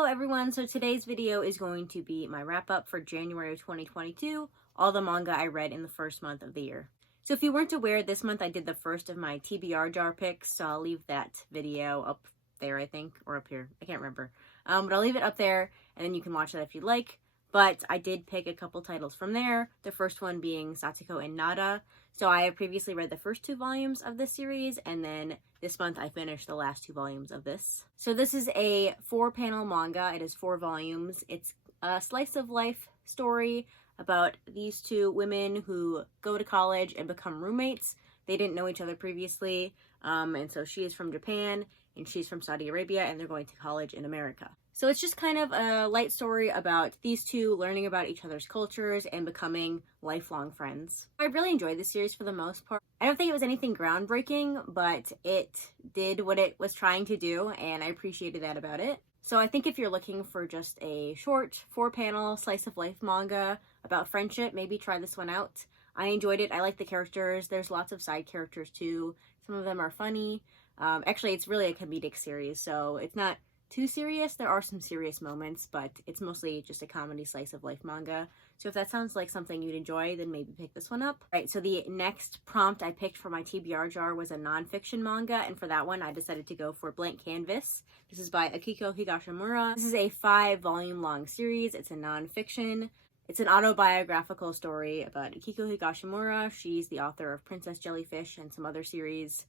Hello everyone, so today's video is going to be my wrap up for January of 2022, all the manga I read in the first month of the year. So if you weren't aware, this month I did the first of my TBR jar picks, so I'll leave that video up there, I think, or up here, I can't remember. But I'll leave it up there, and then you can watch that if you'd like. But I did pick a couple titles from there, the first one being Satsiko and Nada. So I have previously read the first 2 volumes of this series, and then this month I finished the last 2 volumes of this. So this is a 4-panel manga. It is 4 volumes. It's a slice of life story about these 2 women who go to college and become roommates. They didn't know each other previously, and so she is from Japan and she's from Saudi Arabia, and they're going to college in America. So it's just kind of a light story about these 2 learning about each other's cultures and becoming lifelong friends. I really enjoyed this series for the most part. I don't think it was anything groundbreaking, but it did what it was trying to do, and I appreciated that about it. So I think if you're looking for just a short 4-panel slice of life manga about friendship, maybe try this one out. I enjoyed it. I like the characters. There's lots of side characters too. Some of them are funny. Actually, it's really a comedic series, so it's not too serious. There are some serious moments, but it's mostly just a comedy slice of life manga. So if that sounds like something you'd enjoy, then maybe pick this one up. All right, so the next prompt I picked for my TBR jar was a nonfiction manga, and for that one I decided to go for Blank Canvas. This is by Akiko Higashimura. This is a 5-volume long series. It's a nonfiction. It's an autobiographical story about Akiko Higashimura. She's the author of Princess Jellyfish and some other series,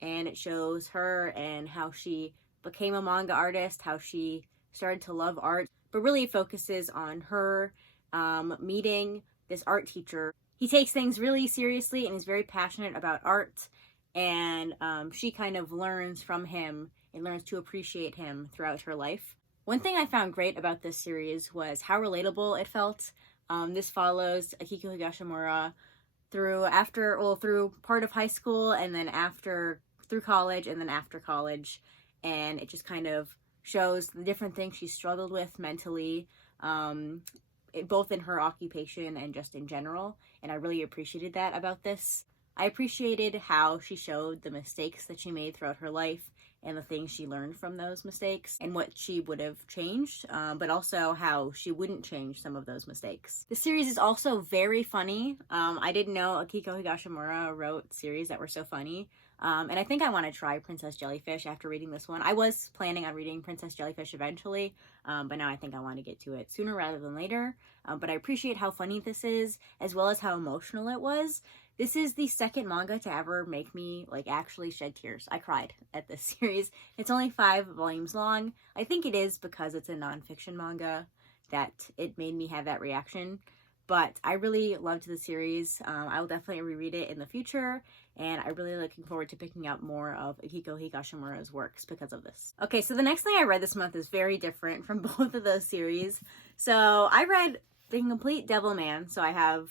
and it shows her and how she became a manga artist, how she started to love art, but really focuses on her meeting this art teacher. He takes things really seriously and is very passionate about art, and she kind of learns from him and learns to appreciate him throughout her life. One thing I found great about this series was how relatable it felt. This follows Akiko Higashimura through part of high school, and then through college, and then after college. And it just kind of shows the different things she struggled with mentally, both in her occupation and just in general. And I really appreciated that about this. I appreciated how she showed the mistakes that she made throughout her life and the things she learned from those mistakes and what she would have changed, but also how she wouldn't change some of those mistakes. The series is also very funny. I didn't know Akiko Higashimura wrote series that were so funny. And I think I want to try Princess Jellyfish after reading this one. I was planning on reading Princess Jellyfish eventually, but now I think I want to get to it sooner rather than later. But I appreciate how funny this is, as well as how emotional it was. This is the second manga to ever make me actually shed tears. I cried at this series. It's only 5 volumes long. I think it is because it's a nonfiction manga that it made me have that reaction. But I really loved the series. I will definitely reread it in the future, and I'm really looking forward to picking up more of Akiko Higashimura's works because of this. Okay, so the next thing I read this month is very different from both of those series. So I read the complete Devilman, so I have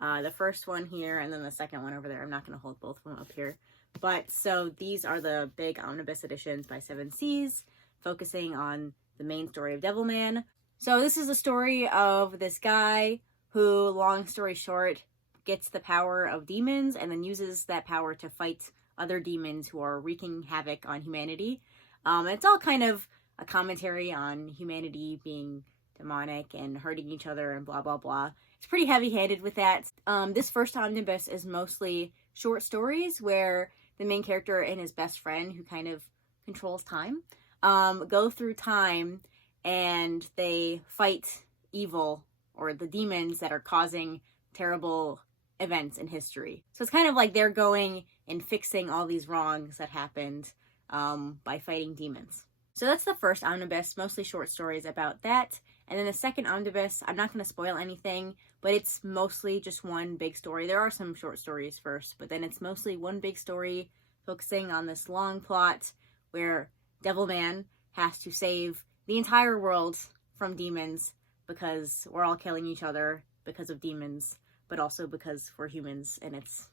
the first one here and then the second one over there. I'm not going to hold both of them up here. But so these are the big omnibus editions by 7 Seas, focusing on the main story of Devilman. So this is the story of this guy who, long story short, gets the power of demons and then uses that power to fight other demons who are wreaking havoc on humanity. It's all kind of a commentary on humanity being demonic and hurting each other and blah, blah, blah. It's pretty heavy-handed with that. This first omnibus is mostly short stories where the main character and his best friend, who kind of controls time, go through time and they fight evil or the demons that are causing terrible events in history. So it's kind of like they're going and fixing all these wrongs that happened by fighting demons. So that's the first omnibus, mostly short stories about that. And then the second omnibus, I'm not going to spoil anything, but it's mostly just one big story. There are some short stories first, but then it's mostly one big story focusing on this long plot where Devilman has to save the entire world from demons because we're all killing each other because of demons, but also because we're humans, and it's,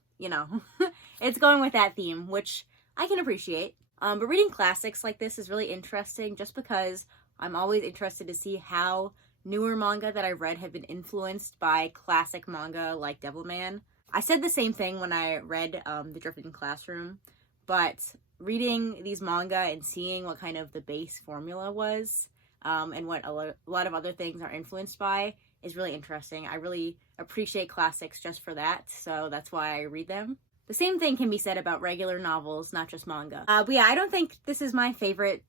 it's going with that theme, which I can appreciate. But reading classics like this is really interesting just because I'm always interested to see how newer manga that I've read have been influenced by classic manga like Devilman. I said the same thing when I read The Drifting Classroom, but reading these manga and seeing what kind of the base formula was, and what a lot of other things are influenced by is really interesting. I really appreciate classics just for that, so that's why I read them. The same thing can be said about regular novels, not just manga. But yeah, I don't think this is my favorite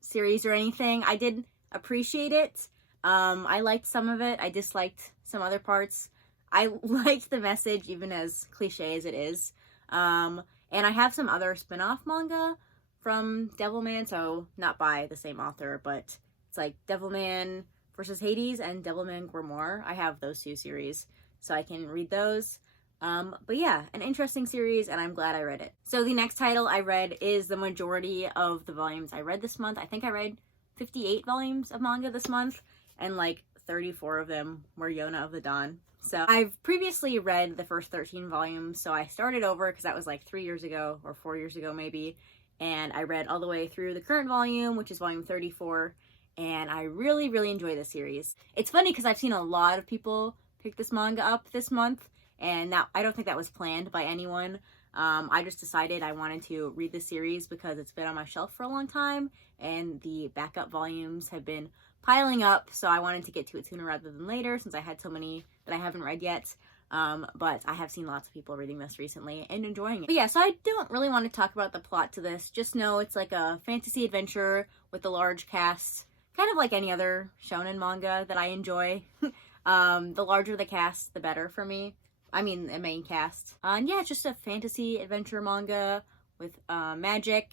series or anything. I did appreciate it. I liked some of it. I disliked some other parts. I liked the message, even as cliche as it is. And I have some other spin-off manga from Devilman, so not by the same author, but it's like Devilman versus Hades and Devilman Grimoire. I have those two series, so I can read those. But yeah, an interesting series, and I'm glad I read it. So the next title I read is the majority of the volumes I read this month. I think I read 58 volumes of manga this month, and like 34 of them were Yonah of the Dawn. So I've previously read the first 13 volumes, so I started over because that was like 3 years ago or 4 years ago maybe, and I read all the way through the current volume, which is volume 34, and I really, really enjoy this series. It's funny because I've seen a lot of people pick this manga up this month, and now I don't think that was planned by anyone. I just decided I wanted to read the series because it's been on my shelf for a long time, and the backup volumes have been piling up, so I wanted to get to it sooner rather than later since I had so many that I haven't read yet. But I have seen lots of people reading this recently and enjoying it. But yeah, so I don't really want to talk about the plot to this. Just know it's like a fantasy adventure with a large cast, kind of like any other shonen manga that I enjoy. The larger the cast, the better for me. I mean, the main cast. And yeah, it's just a fantasy adventure manga with magic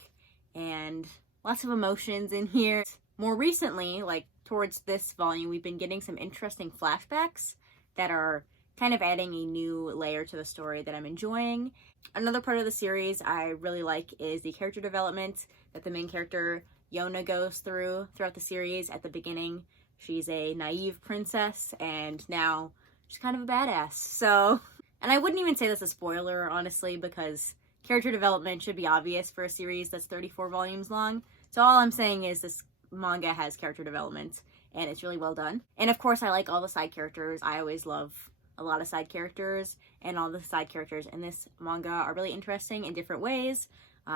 and lots of emotions in here. More recently, like towards this volume, we've been getting some interesting flashbacks that are kind of adding a new layer to the story that I'm enjoying. Another part of the series I really like is the character development that the main character Yonah goes throughout the series. At the beginning, she's a naive princess, and now she's kind of a badass. So, and I wouldn't even say that's a spoiler, honestly, because character development should be obvious for a series that's 34 volumes long. So all I'm saying is this manga has character development, and it's really well done. And of course, I like all the side characters. I always love a lot of side characters, and all the side characters in this manga are really interesting in different ways.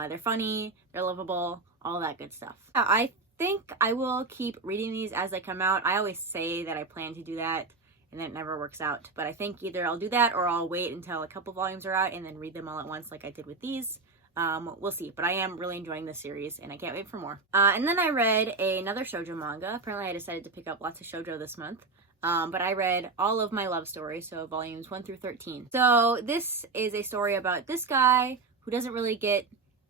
They're funny, they're lovable, all that good stuff. I think I will keep reading these as they come out. I always say that I plan to do that, and then it never works out. But I think either I'll do that or I'll wait until a couple volumes are out and then read them all at once like I did with these. We'll see. But I am really enjoying this series, and I can't wait for more. And then I read another shoujo manga. Apparently I decided to pick up lots of shoujo this month. But I read all of my love stories, so volumes 1 through 13. So this is a story about this guy who doesn't really get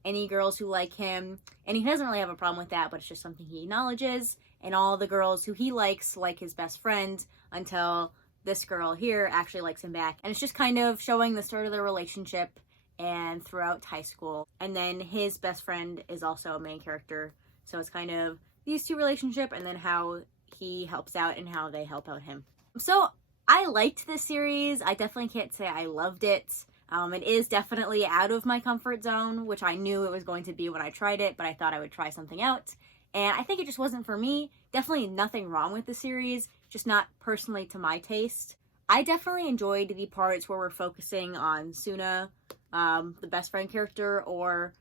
any girls who like him, and he doesn't really have a problem with that, but it's just something he acknowledges. And all the girls who he likes like his best friend until this girl here actually likes him back. And it's just kind of showing the start of their relationship and throughout high school. And then his best friend is also a main character, so it's kind of these two relationship and then how he helps out and how they help out him. So I liked this series. I definitely can't say I loved it. It is definitely out of my comfort zone, which I knew it was going to be when I tried it, but I thought I would try something out. And I think it just wasn't for me. Definitely nothing wrong with the series, just not personally to my taste. I definitely enjoyed the parts where we're focusing on Suna, the best friend character, or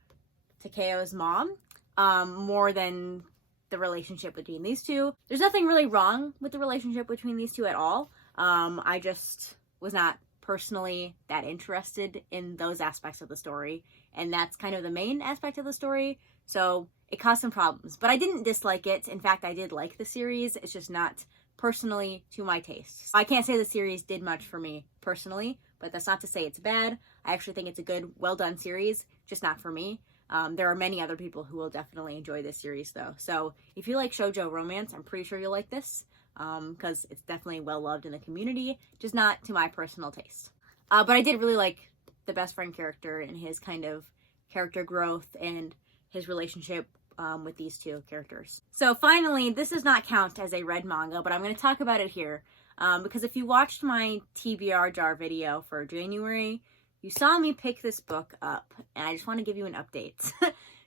Takeo's mom, more than the relationship between these two. There's nothing really wrong with the relationship between these two at all. I just was not personally that interested in those aspects of the story, and that's kind of the main aspect of the story, so it caused some problems. But I didn't dislike it. In fact, I did like the series. It's just not personally to my taste. I can't say the series did much for me personally, but that's not to say it's bad. I actually think it's a good, well-done series, just not for me. There are many other people who will definitely enjoy this series, though. So if you like shoujo romance, I'm pretty sure you'll like this, because it's definitely well-loved in the community, just not to my personal taste. But I did really like the best friend character and his kind of character growth and his relationship with these two characters. So finally, this does not count as a read manga, but I'm going to talk about it here, because if you watched my TBR jar video for January, you saw me pick this book up, and I just want to give you an update.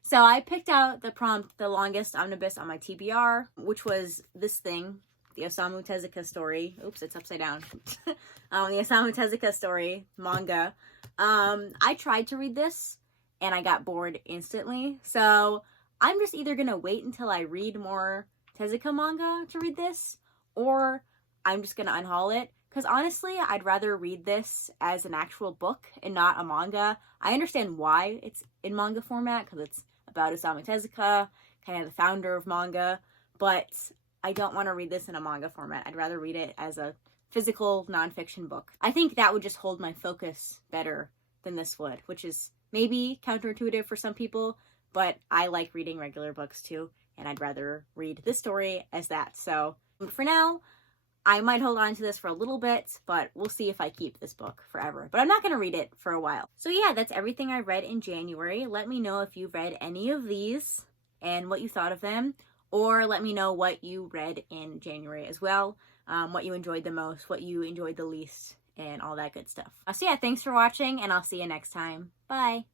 So I picked out the prompt, The Longest Omnibus on my TBR, which was this thing, the Osamu Tezuka story. Oops, it's upside down. The Osamu Tezuka story manga. I tried to read this, and I got bored instantly. So I'm just either going to wait until I read more Tezuka manga to read this, or I'm just gonna unhaul it. Because honestly, I'd rather read this as an actual book and not a manga. I understand why it's in manga format, because it's about Osamu Tezuka, kind of the founder of manga, but I don't want to read this in a manga format. I'd rather read it as a physical nonfiction book. I think that would just hold my focus better than this would, which is maybe counterintuitive for some people, but I like reading regular books too, and I'd rather read this story as that. So for now, I might hold on to this for a little bit, but we'll see if I keep this book forever. But I'm not going to read it for a while. So yeah, that's everything I read in January. Let me know if you read any of these and what you thought of them, or let me know what you read in January as well, what you enjoyed the most, what you enjoyed the least, and all that good stuff. So yeah, thanks for watching, and I'll see you next time. Bye!